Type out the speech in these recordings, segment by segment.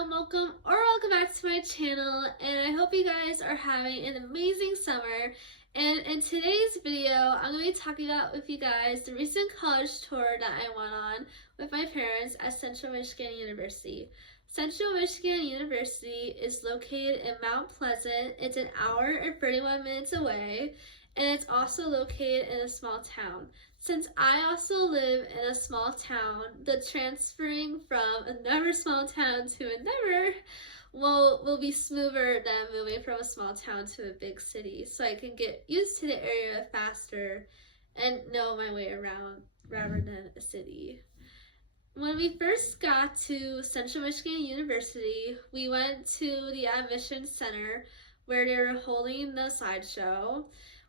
and welcome back to my channel, and I hope you guys are having an amazing summer. And in today's video, I'm going to be talking about with you guys the recent college tour that I went on with my parents at Central Michigan University. Central Michigan University is located in Mount Pleasant. It's an hour and 31 minutes away, and it's also located in a small town. Since I also live in a small town, the transferring from another small town to another will be smoother than moving from a small town to a big city, so I can get used to the area faster and know my way around rather than a city. When we first got to Central Michigan University, we went to the admission center where they were holding the sideshow.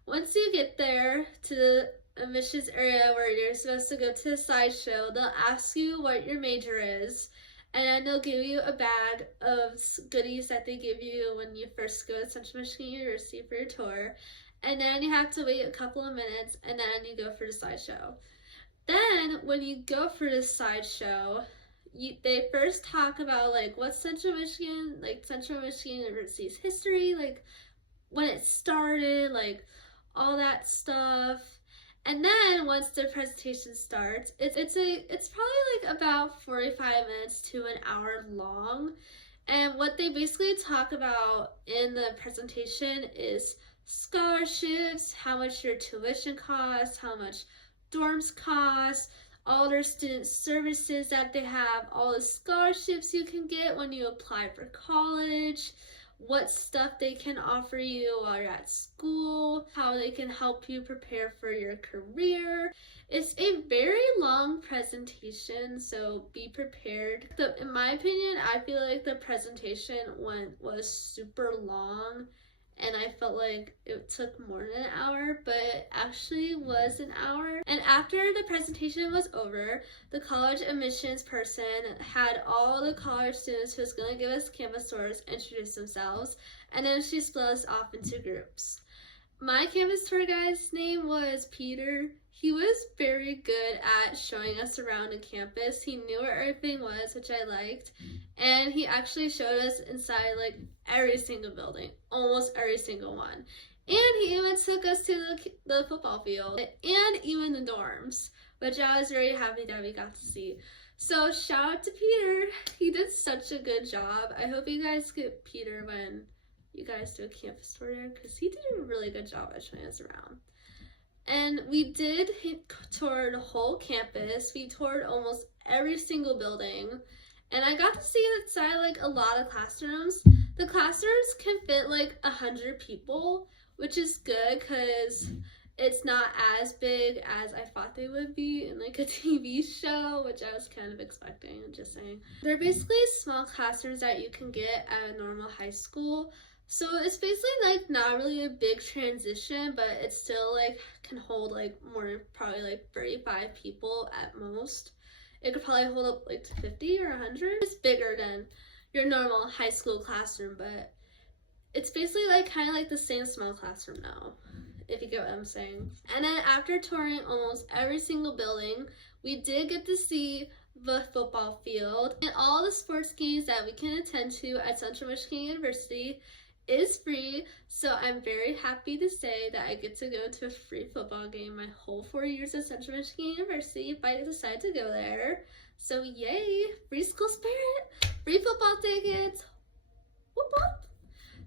Once you get there to the admissions area where you're supposed to go to the sideshow, they'll ask you what your major is, and then they'll give you a bag of goodies that they give you when you first go to Central Michigan University for your tour, and then you have to wait a couple of minutes, and then you go for the sideshow. Then when you go for the sideshow, they first talk about what Central Michigan University's history, when it started, all that stuff. And then once the presentation starts, it's probably about 45 minutes to an hour long. And what they basically talk about in the presentation is scholarships, how much your tuition costs, how much dorms cost, all their student services that they have, all the scholarships you can get when you apply for college, what stuff they can offer you while you're at school, how they can help you prepare for your career. It's a very long presentation, so be prepared. In my opinion, I feel like the presentation was super long, and I felt like it took more than an hour, but it actually was an hour. And after the presentation was over, the college admissions person had all the college students who was going to give us campus tours introduce themselves, and then she split us off into groups. My campus tour guide's name was Peter. He was very good at showing us around the campus. He knew where everything was, which I liked. And he actually showed us inside every single building, almost every single one. And he even took us to the football field and even the dorms, which I was very happy that we got to see. So shout out to Peter. He did such a good job. I hope you guys get Peter when you guys do a campus tour there, because he did a really good job at showing us around. And we did tour the whole campus. We toured almost every single building. And I got to see inside a lot of classrooms. The classrooms can fit 100 people, which is good because it's not as big as I thought they would be in a TV show, which I was kind of expecting, I'm just saying. They're basically small classrooms that you can get at a normal high school. So it's basically not really a big transition, but it still can hold more, probably 35 people at most. It could probably hold up to 50 or 100. It's bigger than your normal high school classroom, but it's basically kind of the same small classroom now, if you get what I'm saying. And then after touring almost every single building, we did get to see the football field, and all the sports games that we can attend to at Central Michigan University is free, so I'm very happy to say that I get to go to a free football game my whole 4 years at Central Michigan University if I decide to go there. So yay, free school spirit, free football tickets, whoop whoop.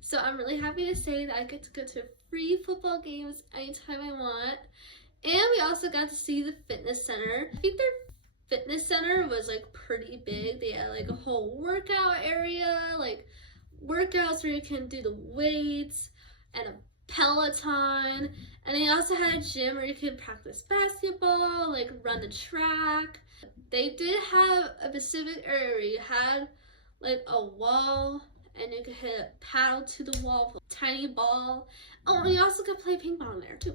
So I'm really happy to say that I get to go to free football games anytime I want. And we also got to see the fitness center. I think their fitness center was pretty big. They had a whole workout area, workouts where you can do the weights and a Peloton, and they also had a gym where you can practice basketball, run the track. They did have a specific area where you had a wall and you could hit a paddle to the wall with a tiny ball. Oh, and you also could play ping pong there too.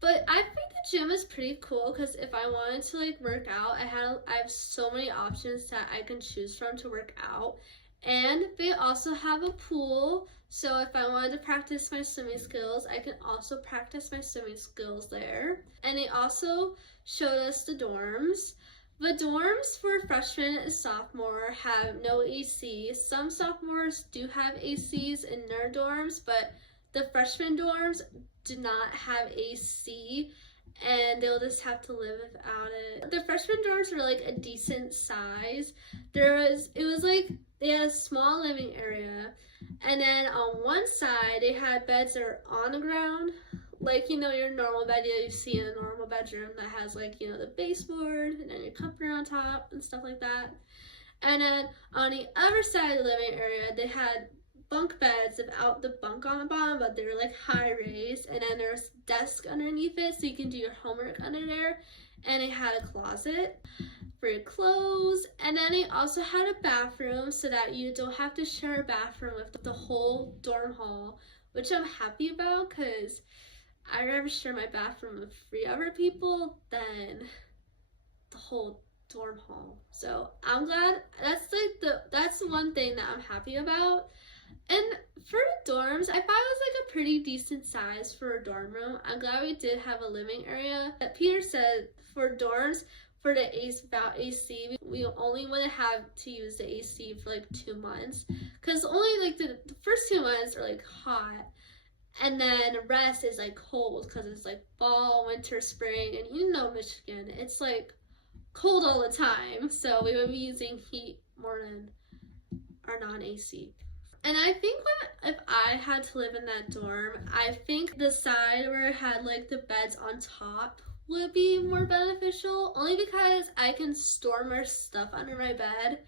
But I think the gym is pretty cool because if I wanted to work out, I have so many options that I can choose from to work out. And they also have a pool, so if I wanted to practice my swimming skills, I can also practice my swimming skills there. And they also showed us the dorms. The dorms for freshmen and sophomore have no AC. Some sophomores do have ACs in their dorms, but the freshman dorms do not have AC, and they'll just have to live without it. The freshman dorms are like a decent size. It was like they had a small living area, and then on one side they had beds that are on the ground, like, you know, your normal bed you see in a normal bedroom that has, like, you know, the baseboard and then your comforter on top and stuff like that. And then on the other side of the living area, they had bunk beds without the bunk on the bottom, but they were like high raised, and then there's desk underneath it so you can do your homework under there, and it had a closet for your clothes, and then they also had a bathroom so that you don't have to share a bathroom with the whole dorm hall, which I'm happy about because I'd rather share my bathroom with 3 other people than the whole dorm hall. So I'm glad. That's one thing that I'm happy about. And for the dorms, I thought it was like a pretty decent size for a dorm room. I'm glad we did have a living area. Peter said for dorms, for the about AC, we only want to have to use the AC for like 2 months, because only like the first 2 months are like hot, and then the rest is like cold because it's like fall, winter, spring, and you know Michigan, it's like cold all the time, so we would be using heat more than our non-AC. And I think if I had to live in that dorm, I think the side where it had like the beds on top would be more beneficial, only because I can store more stuff under my bed,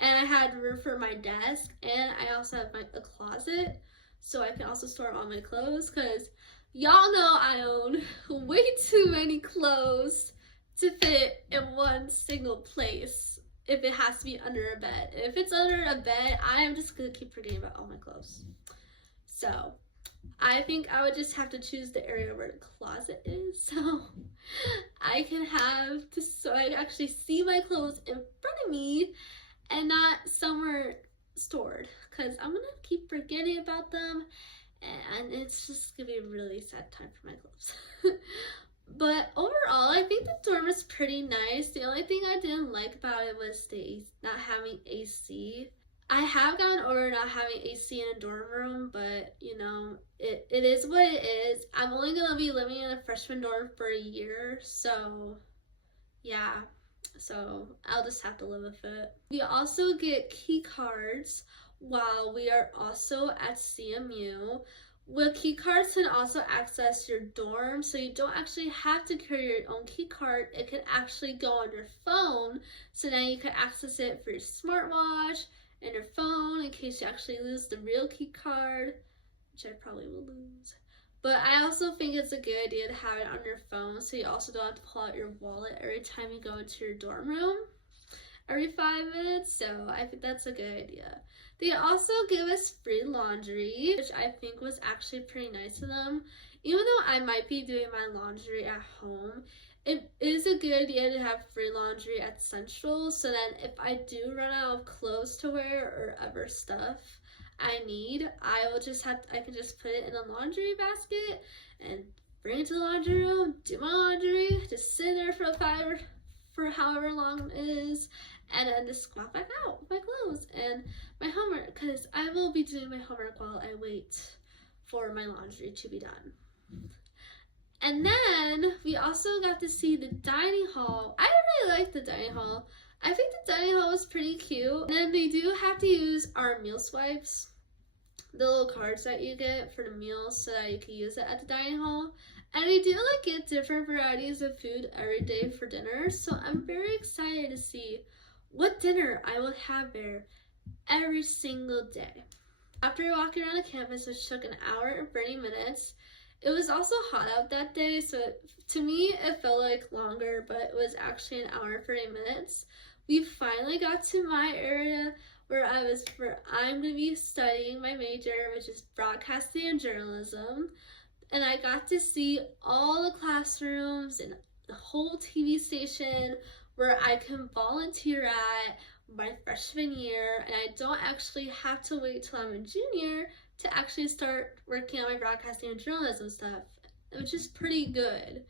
and I had room for my desk, and I also have a closet, so I can also store all my clothes, because y'all know I own way too many clothes to fit in one single place if it has to be under a bed. If it's under a bed, I am just gonna keep forgetting about all my clothes. So I think I would just have to choose the area where the closet is, so I can so I actually see my clothes in front of me and not somewhere stored, because I'm gonna keep forgetting about them, and it's just gonna be a really sad time for my clothes. But overall, I think the dorm is pretty nice. The only thing I didn't like about it was not having AC. I have gotten over not having AC in a dorm room, but you know, it is what it is. I'm only gonna be living in a freshman dorm for a year, so yeah. So I'll just have to live with it. We also get key cards while we are also at CMU. With key cards can also access your dorm, so you don't actually have to carry your own key card. It can actually go on your phone, so now you can access it for your smartwatch and your phone in case you actually lose the real key card, which I probably will lose. But I also think it's a good idea to have it on your phone, so you also don't have to pull out your wallet every time you go into your dorm room every 5 minutes, so I think that's a good idea. They also give us free laundry, which I think was actually pretty nice of them. Even though I might be doing my laundry at home, it is a good idea to have free laundry at Central, so then if I do run out of clothes to wear or other stuff I need, I can just put it in a laundry basket and bring it to the laundry room, do my laundry, just sit there for however long it is, and then just go back out with my clothes and my homework, because I will be doing my homework while I wait for my laundry to be done. And then we also got to see the dining hall. I really like the dining hall. I think the dining hall was pretty cute. And then they do have to use our meal swipes, the little cards that you get for the meals, so that you can use it at the dining hall. And they do like get different varieties of food every day for dinner, so I'm very excited to see what dinner I will have there every single day. After walking around the campus, which took an hour and 30 minutes, it was also hot out that day, so to me it felt like longer, but it was actually an hour and 30 minutes. We finally got to my area where I'm going to be studying my major, which is broadcasting and journalism. And I got to see all the classrooms and the whole TV station where I can volunteer at my freshman year, and I don't actually have to wait till I'm a junior to actually start working on my broadcasting and journalism stuff, which is pretty good.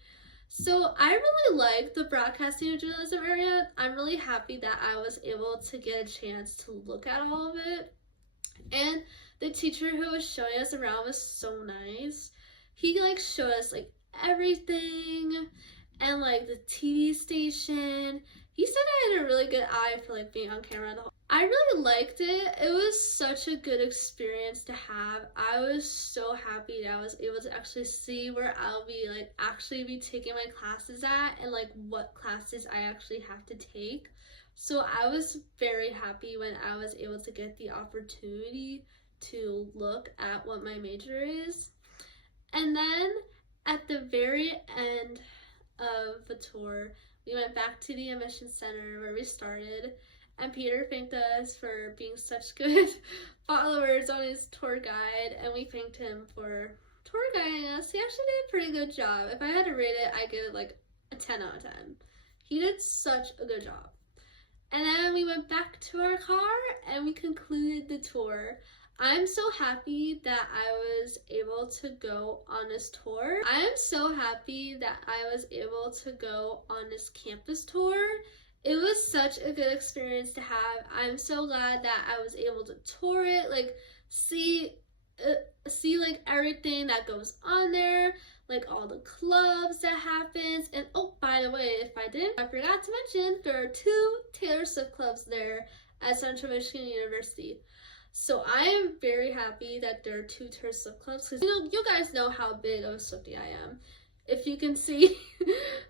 So I really like the broadcasting and journalism area. I'm really happy that I was able to get a chance to look at all of it. And the teacher who was showing us around was so nice. He like showed us like everything and like the TV station. He said I had a really good eye for like being on camera the whole. I really liked it. It was such a good experience to have. I was so happy that I was able to actually see where I'll be like actually be taking my classes at and like what classes I actually have to take. So I was very happy when I was able to get the opportunity to look at what my major is. And then at the very end of the tour, we went back to the admission center where we started, and Peter thanked us for being such good followers on his tour guide, and we thanked him for tour guiding us. He actually did a pretty good job. If I had to rate it, I'd give it like a 10 out of 10. He did such a good job. And then we went back to our car and we concluded the tour. I'm so happy that I was able to go on this tour. I am so happy that I was able to go on this campus tour. It was such a good experience to have. I'm so glad that I was able to tour it, like see like everything that goes on there, like all the clubs that happens. And oh, by the way, I forgot to mention there are 2 Taylor Swift clubs there at Central Michigan University. So I am very happy that there are 2 Taylor Swift clubs, because you guys know how big of a Swiftie I am. If you can see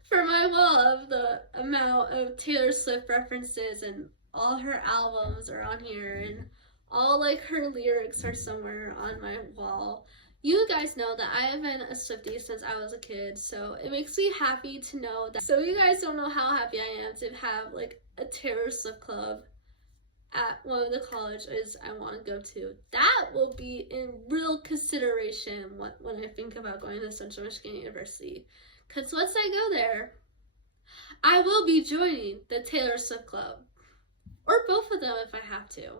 from my wall of the amount of Taylor Swift references, and all her albums are on here, and all like her lyrics are somewhere on my wall. You guys know that I have been a Swiftie since I was a kid, so it makes me happy to know that. So you guys don't know how happy I am to have like a Taylor Swift club at one of the colleges I want to go to. That will be in real consideration when I think about going to Central Michigan University. Because once I go there, I will be joining the Taylor Swift Club. Or both of them if I have to.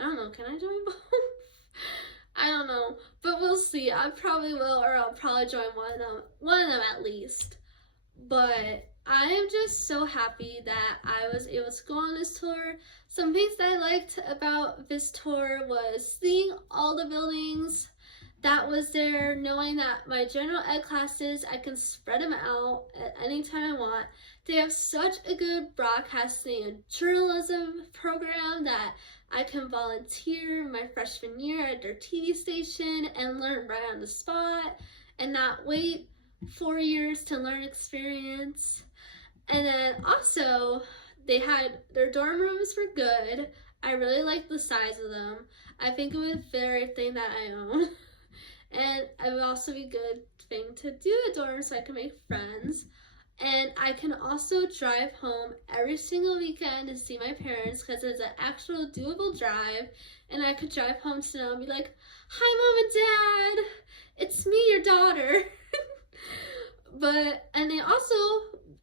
I don't know, can I join both? I don't know, but we'll see. I probably will, or I'll probably join one of them at least. But I am just so happy that I was able to go on this tour. Some things that I liked about this tour was seeing all the buildings that was there, knowing that my general ed classes, I can spread them out at any time I want. They have such a good broadcasting and journalism program that I can volunteer my freshman year at their TV station and learn right on the spot and not wait 4 years to learn experience. And then also, they had, their dorm rooms were good. I really liked the size of them. I think it would fit everything that I own. And it would also be a good thing to do a dorm so I can make friends. And I can also drive home every single weekend to see my parents, because it's an actual doable drive. And I could drive home to them and be like, "Hi, Mom and Dad, it's me, your daughter." And they also,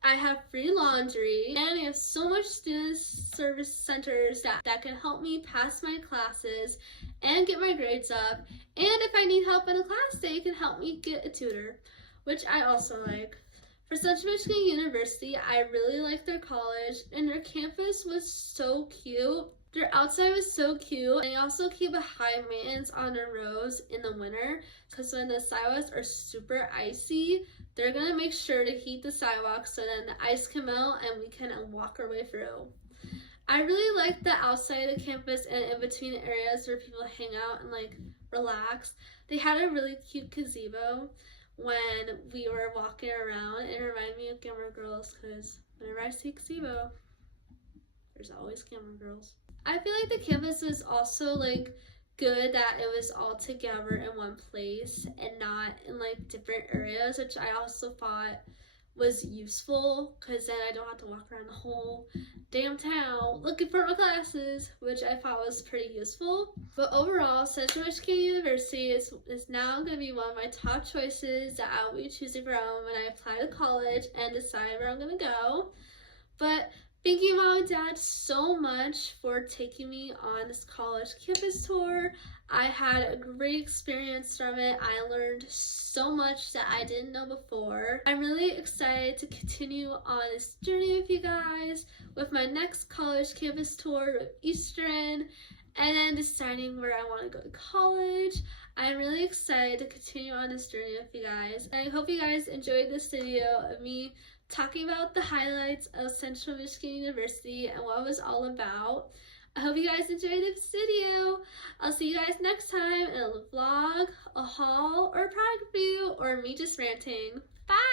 I have free laundry, and I have so much student service centers that can help me pass my classes and get my grades up. And if I need help in a class, they can help me get a tutor, which I also like. For Central Michigan University, I really like their college, and their campus was so cute. Their outside was so cute, and they also keep a high maintenance on their roads in the winter, because when the sidewalks are super icy, they're going to make sure to heat the sidewalks so then the ice can melt and we can walk our way through. I really like the outside of the campus and in between areas where people hang out and like relax. They had a really cute gazebo when we were walking around. It reminded me of Gilmore Girls, because whenever I see gazebo, there's always Gilmore Girls. I feel like the campus was also like good that it was all together in one place and not in like different areas, which I also thought was useful, because then I don't have to walk around the whole damn town looking for my classes, which I thought was pretty useful. But overall, Central Michigan University is now going to be one of my top choices that I'll be choosing from when I apply to college and decide where I'm going to go. But Thank you, Mom and Dad, so much for taking me on this college campus tour. I had a great experience from it. I learned so much that I didn't know before. I'm really excited to continue on this journey with you guys with my next college campus tour with Eastern and then deciding where I want to go to college. I'm really excited to continue on this journey with you guys. And I hope you guys enjoyed this video of me talking about the highlights of Central Michigan University and what it was all about. I hope you guys enjoyed this video. I'll see you guys next time in a vlog, a haul, or a product review, or me just ranting. Bye!